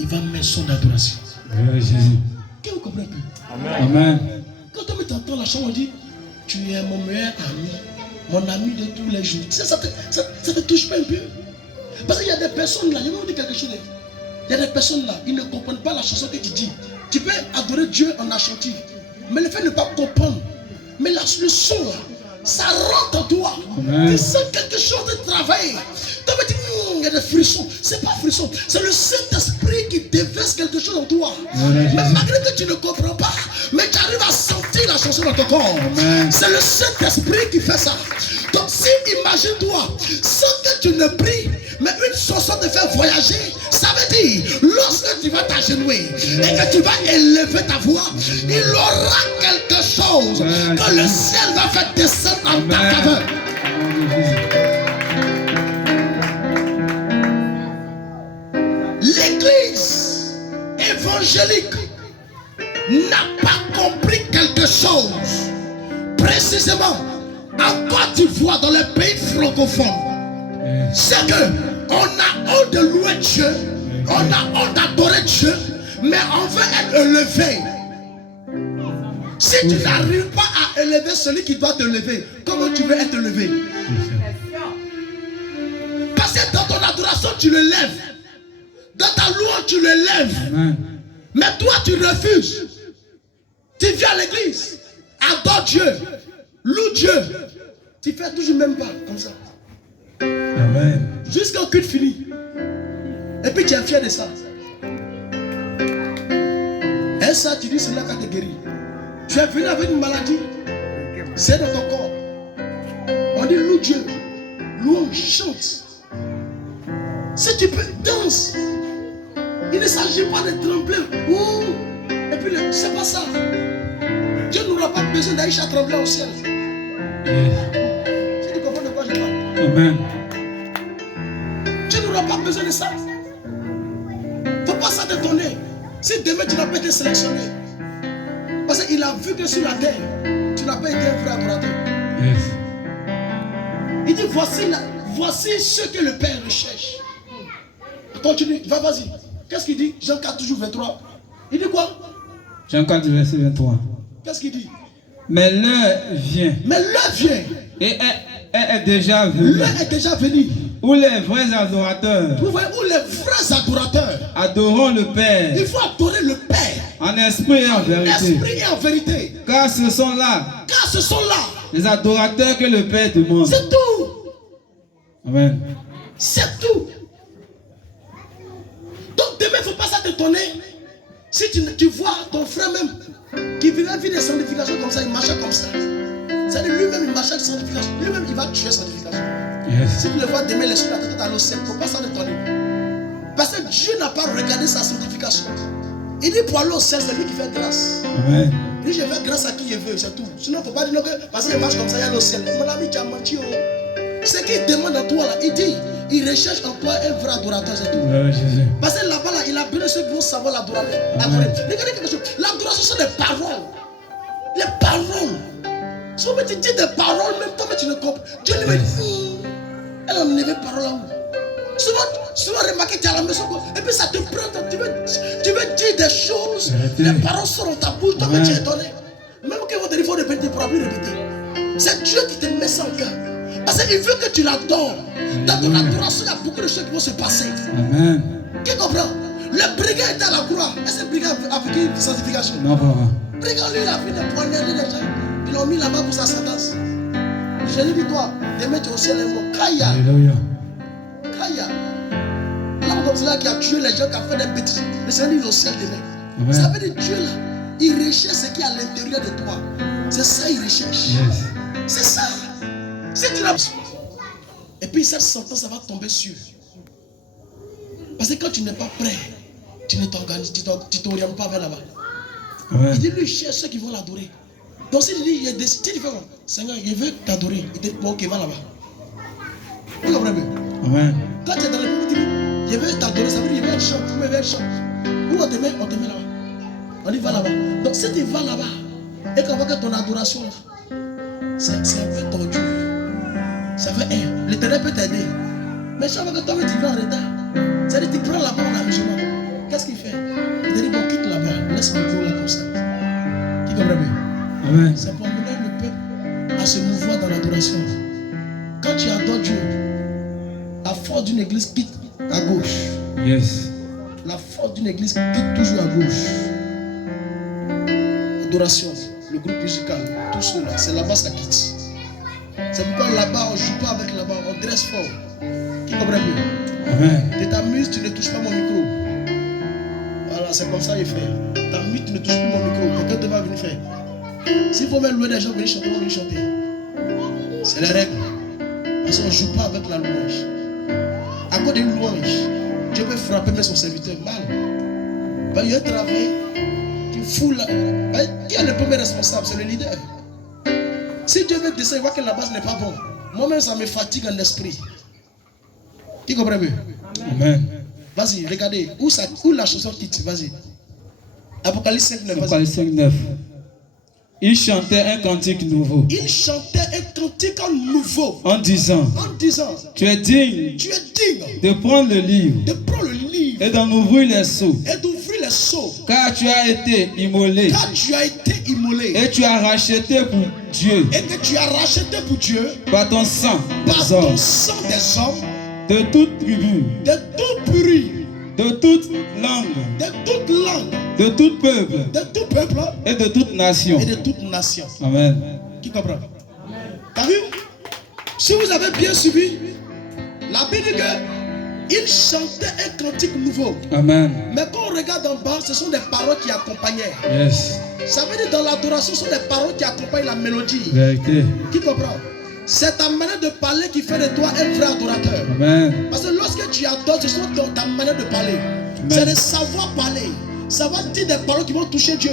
il va mettre son adoration. Jésus. Qu'est-ce que vous comprenez? Amen. Quand on t'entend la chanson, on dit, tu es mon meilleur ami, mon ami de tous les jours. Ça te touche pas un peu? Parce qu'il y a des personnes là, je vais vous dire quelque chose. Il y a des personnes là, ils ne comprennent pas la chanson que tu dis. Tu peux adorer Dieu en chantant, mais le fait de ne pas comprendre, mais le son là, ça rentre en toi. Tu sens quelque chose de travailler. Tu vas dire, il y a des frissons. C'est pas frisson, c'est le Saint-Esprit qui déverse quelque chose en toi. Mais malgré que tu ne comprends pas, mais tu arrives à sentir la chanson dans ton corps. C'est le Saint-Esprit qui fait ça. Donc si, imagine-toi, sans que tu ne pries, mais une chanson te fait voyager, ça veut dire, lorsque tu vas t'agenouiller et que tu vas élever ta voix, il aura quelque chose que le ciel va faire descendre en ta faveur. L'église évangélique n'a pas compris quelque chose. Précisément, en Côte d'Ivoire, dans les pays francophones, c'est que on a honte de louer Dieu, on a honte d'adorer Dieu, mais on veut être élevé. Si tu n'arrives pas à élever celui qui doit te lever, comment tu veux être élevé? Parce que dans ton adoration, tu le lèves. Dans ta louange, tu le lèves. Mais toi, tu refuses. Tu viens à l'église, adore Dieu, loue Dieu. Tu fais toujours le même pas, comme ça. Amen. Jusqu'au culte fini. Et puis tu es fier de ça. Et ça, tu dis, c'est là qui te guérit. Tu es venu avec une maladie. C'est dans ton corps. On dit loue Dieu. Louange, chante. Si tu peux, danse. Il ne s'agit pas de trembler. Et puis, c'est pas ça. Dieu n'aura pas besoin d'aller trembler au ciel. Si tu comprends de quoi je parle. Amen. Tu n'auras pas besoin de ça. Il ne faut pas ça t'étonner. Si demain tu n'as pas été sélectionné. Parce qu'il a vu que sur la terre, tu n'as pas été un vrai adorateur. Il dit voici ce que le Père recherche. Continue, vas-y. Qu'est-ce qu'il dit? Jean 4, toujours 23. Il dit quoi? Jean 4, verset 23. Qu'est-ce qu'il dit? Mais l'heure vient. Mais l'heure vient. Et elle est déjà venue. L'heure est déjà venue. Où les vrais adorateurs. Vous voyez, où les vrais adorateurs adorons le Père. Il faut adorer le Père. En esprit et en vérité. Esprit et en vérité. Car ce sont là. Car ce sont là. Les adorateurs que le Père demande. C'est tout. Amen. C'est tout. Donc demain, il ne faut pas ça t'étonner. Si tu vois ton frère même qui vivait une vie de sanctification comme ça, il marchait comme ça. C'est-à-dire lui-même, il marchait de sanctification. Lui-même, il va tuer sanctification. Si tu le vois demain, l'esprit de la tête à l'océan, il ne faut pas ça t'étonner. Parce que Dieu n'a pas regardé sa sanctification. Il dit pour aller au ciel, c'est lui qui fait grâce. Amen. Il dit je fais grâce à qui je veux, c'est tout. Sinon, il ne faut pas dire que parce qu'il marche comme ça, il y a le ciel. Mon ami, tu as menti. Ce qu'il demande à toi là, il dit, il recherche en toi un vrai adorateur, c'est tout. Parce que là-bas, là, il a besoin de ceux qui vont savoir l'adorer. Regardez quelque chose. L'adoration, sont des paroles. Les paroles. Si on te dit des paroles, même toi, mais tu ne comprends. Dieu lui dit, elle a enlevé parole là où. Souvent remarquez que tu es à la maison et puis ça te prend, tu veux dire des choses, les paroles sont dans ta bouche, toi mais tu es étonné. Même que votre faut répéter, il ne pourra plus répéter. C'est Dieu qui te met ça en cœur. Parce qu'il veut que tu l'adores. Dans ton adoration, il y a beaucoup de choses qui vont se passer. Amen. Qui comprend? Le brigand était à la croix. Est-ce que le brigand a vécu une sanctification? Non, papa. Le brigand, lui, il a fait des poignards des gens. Ils l'ont mis là-bas pour sa sentence. Je lui dis, toi, demain tu es au ciel, les mots. Kaya. Alléluia. Kaya. L'homme comme cela qui a tué les gens, qui a fait des bêtises. Le Seigneur est au ciel demain. Amen. Ça veut dire Dieu là, il recherche ce qui est à l'intérieur de toi. C'est ça il recherche. Yes. C'est ça. Si tu l'as. Et puis cette sentence, ça va tomber sur. Parce que quand tu n'es pas prêt, tu ne t'organises, tu ne t'orientes pas vers là-bas. Amen. Il dit, lui, il cherche ceux qui vont l'adorer. Donc s'il dit, il y a des différents. Seigneur, il veut t'adorer. Il dit, bon, ok, va là-bas. Vous comprenez? Amen. Quand tu es dans le monde, tu dis, je veux t'adorer, ça veut dire, il veut un chant, il veut un chant. Où on te met là-bas. On y va là-bas. Donc si tu vas là-bas, et qu'on voit que ton adoration, c'est un peu tordu. Ça fait l'éternel peut t'aider. Mais chaque fois que toi tu vas en retard, c'est-à-dire que tu prends là-bas en amusement. Qu'est-ce qu'il fait? laisse le micro là comme ça. Qui comprend bien? Amen. C'est pour amener le peuple à se mouvoir dans l'adoration. Quand tu adores Dieu, la force d'une église quitte à gauche. Yes. La force d'une église quitte toujours à gauche. Adoration, le groupe musical, tout cela, c'est là-bas ça quitte. C'est pourquoi là-bas on ne joue pas avec là-bas, on dresse fort. Qui comprend bien? Amen. Tu t'amuses, tu ne touches pas mon micro. Voilà, c'est comme ça qu'il fait. T'amuses, tu ne touches plus mon micro. Quelqu'un devra venir faire. S'il faut même louer des gens, venir chanter, on va venir chanter. C'est les règles. Parce qu'on ne joue pas avec la louange. À cause d'une louange, Dieu peut frapper même son serviteur mal. Ben, il y a un travail, tu fous là. Ben, qui est le premier responsable? C'est le leader. Si Dieu veut descendre, il voit que la base n'est pas bonne. Moi-même, ça me fatigue en esprit. Qui comprend mieux? Amen. Vas-y, regardez. Où la chanson quitte? Vas-y. Apocalypse 5, 9. Apocalypse 5, 9. Il chantait un cantique nouveau. Il chantait un cantique nouveau. En disant, tu es digne de prendre le livre et d'en ouvrir les sceaux. Car tu as été immolé. Et tu as racheté pour Dieu. Par ton sang des hommes. De toute tribu. De toute langue. De tout peuple. Et de toute nation. Amen. Qui comprend? T'as vu? Si vous avez bien suivi, la Bible dit qu'il chantait un cantique nouveau. Amen. Mais quand on regarde en bas, ce sont des paroles qui accompagnaient. Yes. Ça veut dire dans l'adoration, ce sont des paroles qui accompagnent la mélodie. Vérité. Qui comprend? C'est ta manière de parler qui fait de toi un vrai adorateur. Amen. Parce que lorsque tu adores, ce sont ta manière de parler. C'est de savoir parler. Savoir dire des paroles qui vont toucher Dieu.